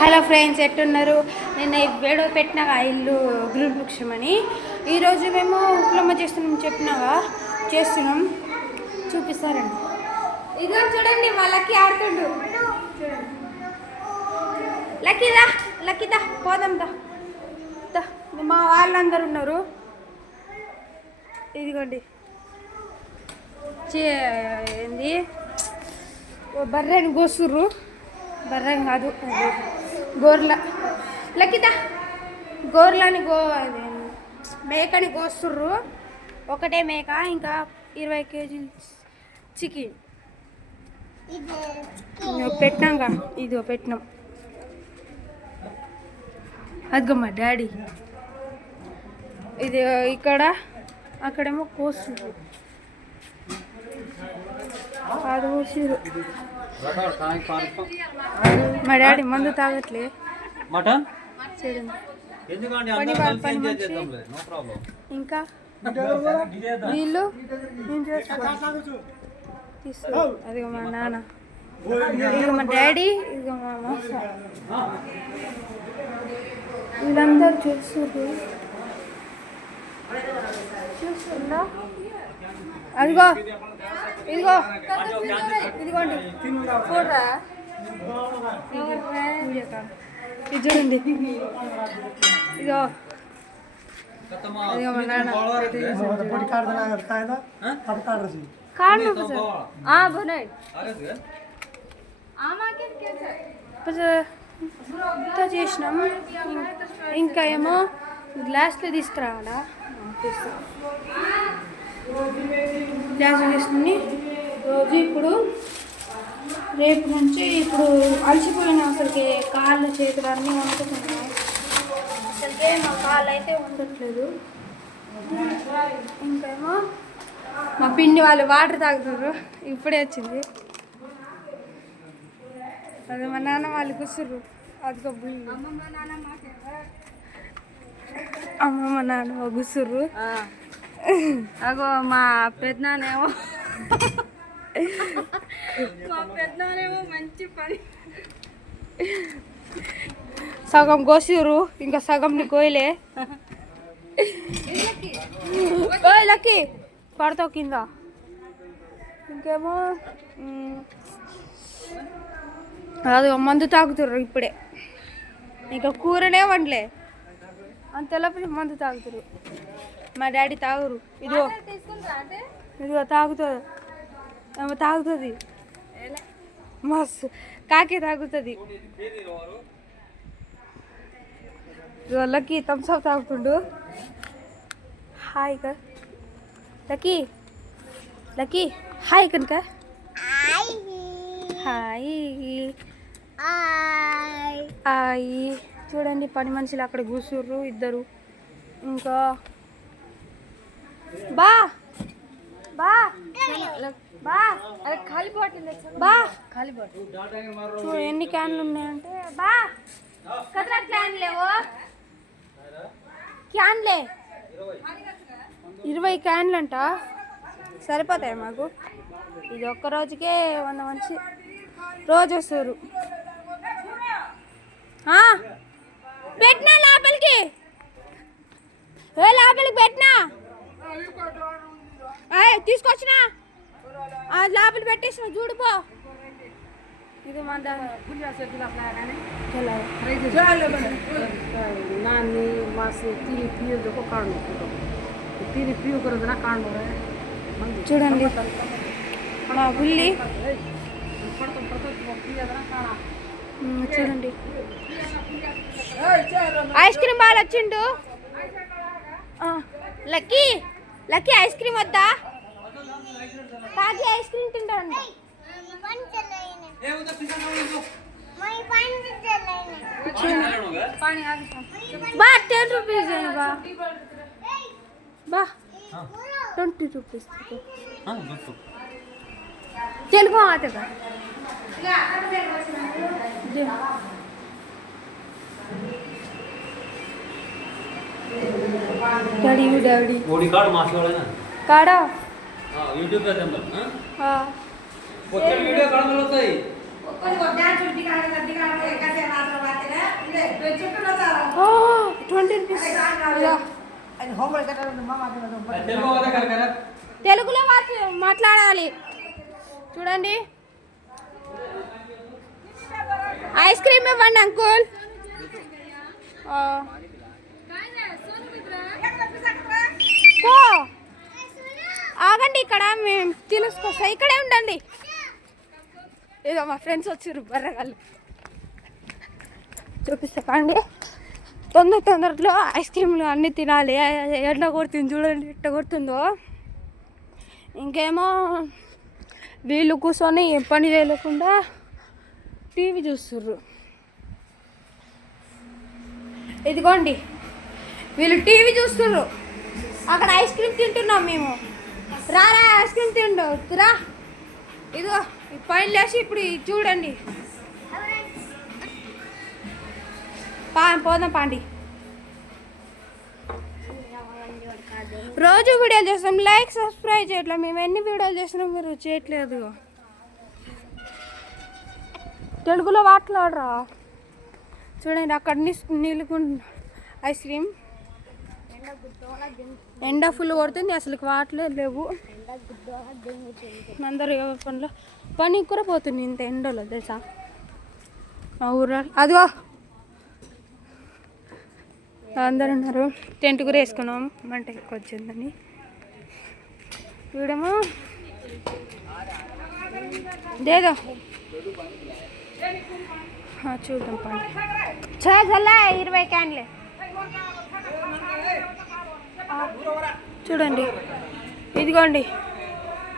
Hello friends, ఎట్టున్నారు? నేను video పెట్టినాగా ఇల్లు గృహవృక్షం అని. ఈరోజు మేము ఉప్లమ్మ చేస్తున్నాం, చెప్పినాగా చేస్తున్నాం, చూపిస్తారండి. ఇదో చూడండి, మా లక్కీ ఆడుతుండు. లక్కీదా లక్కీదా పోదాం దా. మా వాళ్ళందరూ ఉన్నారు. ఇదిగోండి, ఏంది బర్రెని కోసుర్రు. బర్రెని కాదు, గోర్ల. లక్కిదా గోర్లని మేకని కోస్తుర్రు. ఒకటే మేక, ఇంకా 20 కేజీలు చికెన్ పెట్టినాక. ఇదిగో పెట్టినాం. అదిగో మా డాడీ. ఇది ఇక్కడ, అక్కడేమో కోస్తుర్రు. అది కోసిర్రు. మా డాడీ మందు తాగట్లే. మటన్ ఇంకా వీళ్ళు తీస్తారు. అదిగో మా నాన్న, ఇదిగో మా డాడీ, ఇదిగో మా మాస. వీళ్ళందరూ చూస్తున్నారు. చూస్తుందా? అదిగో ఇదిగో ఇదిగోండి, చూడరా. ఇది చూడండి, ఇదిగో ఇదిగో మా నాన్న. చేసినాం. ఇంకా ఏమో గ్లాస్లో తీసుకురావాలా. గ్లాస్ తీసుకుని రోజు ఇప్పుడు రేపు నుంచి ఇప్పుడు అలసిపోయినా. అసలుకి కాళ్ళు చేతులు అన్నీ వండుతున్నాయి. అసలుకే మా కాళ్ళు అయితే ఉండట్లేదు. ఇంకేమో మా పిన్ని వాళ్ళు వాటర్ తాగుతారు. ఇప్పుడే వచ్చింది. అది మా నాన్న వాళ్ళు కూర్చుర్రు. అదిగో బుల్లి అమ్మమ్మ నాన్న కూర్చుర్రు. అగో మా పెద్దనానేమో మంచి పని. సగం కోసిరు, ఇంకా సగంని కోయలే. లక్కీ పడతావు కింద. ఇంకేమో అది మందు తాగుతుర్రు ఇప్పుడే. ఇంకా కూరనే వండలే, అంతలోపు మందు తాగుతురు. మా డాడీ తాగురు. ఇదిగో ఇదిగో తాగుతుంది. ఏమో తాగుతుంది, మస్తు కాకే తాగుతుంది. ఇదిగో లక్కీ థమ్స్అప్ తాగుతుండు. హాయ్ కా లక్కీ, లక్కీ హాయ్ కనుక. Hi hi. చూడండి, పని మనుషులు అక్కడ కూర్చుర్రు ఇద్దరు. ఇంకా బా బా బా అరే ఖాళీ బాటిల్ బా, ఖాళీ బాటిల్ చూడు ఎన్ని క్యాన్లు ఉన్నాయంటే. బా కదరా క్యాన్ లేవు, క్యాన్లే 20 క్యాన్లు అంట. సరిపోతాయి మాకు. ఇది ఒక్క రోజుకే 100 మంది రోజు వస్తారు. పెట్టినా లోపలికి, లోపలికి పెట్టినా, తీసుకొచ్చినా లోపలి పెట్టేసిన చూడుపో. ఇది మన नानी माँ से तीन पियो देखो कांड तीन पियो करो ना कांड हो रहा है. చూడండి మా బుల్లి. చూడండి ఐస్ క్రీమ్ బాగా వచ్చిండు. లక్కీ లక్కీ ఐస్ క్రీమ్ వద్దా? తాగి ఐస్ క్రీమ్ తింటాడు. బా 10 రూపీస్ బా బా 20 రూపీస్ తెలుగు ఆటగా. डैडी डैडी ओडी कार्ड मास्टर है ना कार्ड हां YouTube पे नंबर हां वो वीडियो कार्ड मिलता है कोई को डांस दिखा के कैसे हाथ लगाते हैं. 20 రూపీస్. తెలుగులో మాట్లాడాలి. చూడండి, ఐస్ క్రీమ్ ఇవ్వండి అంకుల్. ఆగండి, ఇక్కడ మేము తెలుసుకొస్తా, ఇక్కడే ఉండండి. ఏదో మా ఫ్రెండ్స్ వచ్చారు బర్రగాళ్ళు, చూపిస్తాండి. తొందరలో ఐస్ క్రీమ్లు అన్నీ తినాలి. ఎట్లా కొడుతుంది చూడండి, ఎట్లా కొడుతుందో. ఇంకేమో వీళ్ళు కూర్చొని ఏం పని చేయలేకుండా టీవీ చూస్తుర్రు. ఇదిగోండి, వీళ్ళు టీవీ చూస్తుర్రు, అక్కడ ఐస్ క్రీమ్ తింటున్నాం మేము. రారా ఐస్ క్రీమ్ తిండు రా. ఇదిగో పైన లేచి ఇప్పుడు చూడండి. పోదాం పాండి. రోజు వీడియోలు చేస్తాం, లైక్ సబ్స్క్రైబ్ చేయట్లేదు. మేము ఎన్ని వీడియోలు చేస్తున్నాం మీరు చేయట్లేదు. తెలుగులో మాట్లాడరా. చూడండి, అక్కడ నీళ్ళు ఐస్ క్రీమ్. ఎండ ఫుల్ కొడుతుంది, అసలు వాటలేదు లేవు. అందరూ పని కూడా పోతుంది ఇంత ఎండలో తెలుసా మా ఊర్లో. అదిగో అందరు ఉన్నారు. టెంట్ కూడా వేసుకున్నాం, మంట ఎక్కువ వచ్చిందని. చూడము దేదో చూద్దాం పండి. చల్లా 20 క్యాన్లే. చూడండి, ఇదిగోండి,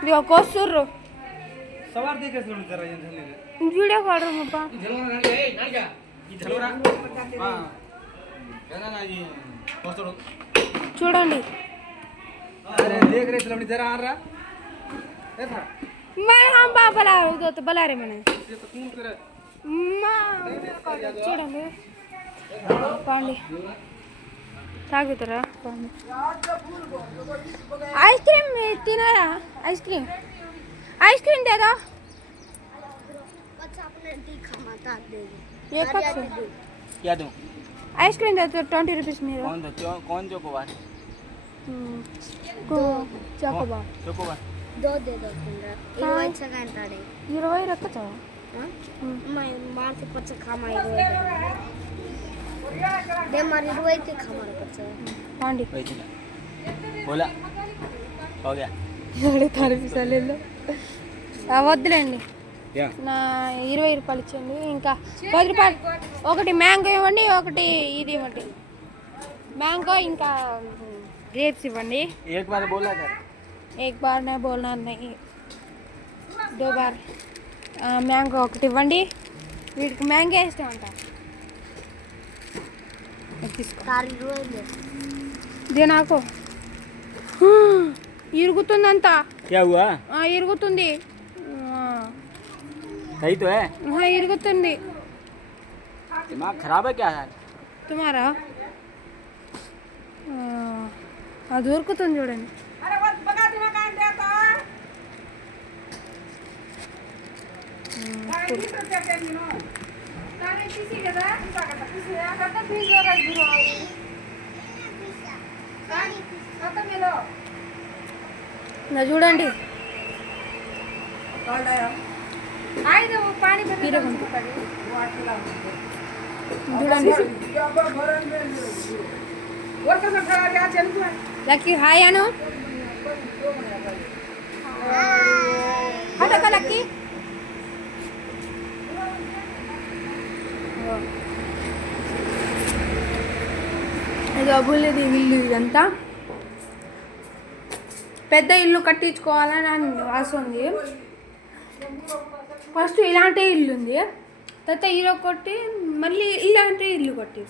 ఇదిగో కోస్తుర్రు. వీడియో కాడు చూడండి. బలారే మన చూడండి పండి తాగుతారా పండి. ఐస్ క్రీమ్ తినారా? ఐస్ క్రీమ్ దేదో. आइस क्रीम देते 20 रुपीस में. कौन चोकोबार? चोकोबार दो दे दो. 20 सेकंड ताड़े 20 रखता. मैं मार से पच खामा 20 दे मारी 20 के खामा पच पांडी बोला हो गया. 20 రూపాయలు వద్దులేండి, నా 20 రూపాయలు ఇచ్చండి. ఇంకా 10 రూపాయలు ఒకటి మ్యాంగో ఇవ్వండి, ఒకటి ఇది ఇవ్వండి. మ్యాంగో ఇంకా గ్రేప్స్ ఇవ్వండి. एक बार बोला था. एक बार नहीं बोलना नहीं, 2 बार. మ్యాంగో ఒకటి ఇవ్వండి. వీడికి మ్యాంగో ఇష్టం అంట. తీసుకో. ఇది నాకు ఇరుగుతుందంతా. क्या हुआ? ఇరుగుతుంది. सही तो है. ఇరుగుతుంది. दिमाग खराब है क्या है तुम्हारा? అది ఉరుకుతుంది చూడండి. చూడండి, లక్కీ హాయ్ అను. హటక లక్కీ. ఇది అబ్బులేది ఇల్లు. ఇదంతా పెద్ద ఇల్లు కట్టించుకోవాలని ఆశ ఉంది. ఫస్ట్ ఇలాంటి ఇల్లు ఉంది, తర్వాత హీరో కొట్టి మళ్ళీ ఇలాంటి ఇల్లు కొట్టి.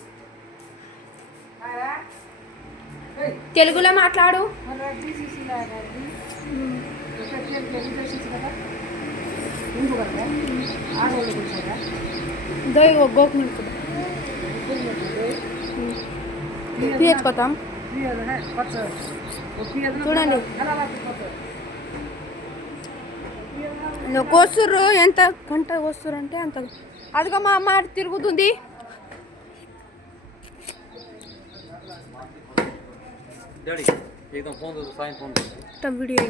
తెలుగులో మాట్లాడు. గోకులు తీసుకోతాం. చూడండి, కోస్తుర్రు. ఎంత గంట కోస్తుర్రు అంటే అంత. అదిగో మా అమ్మ తిరుగుతుంది. डैडी एकदम फोन दो तो साइन फोन दो तब वीडियो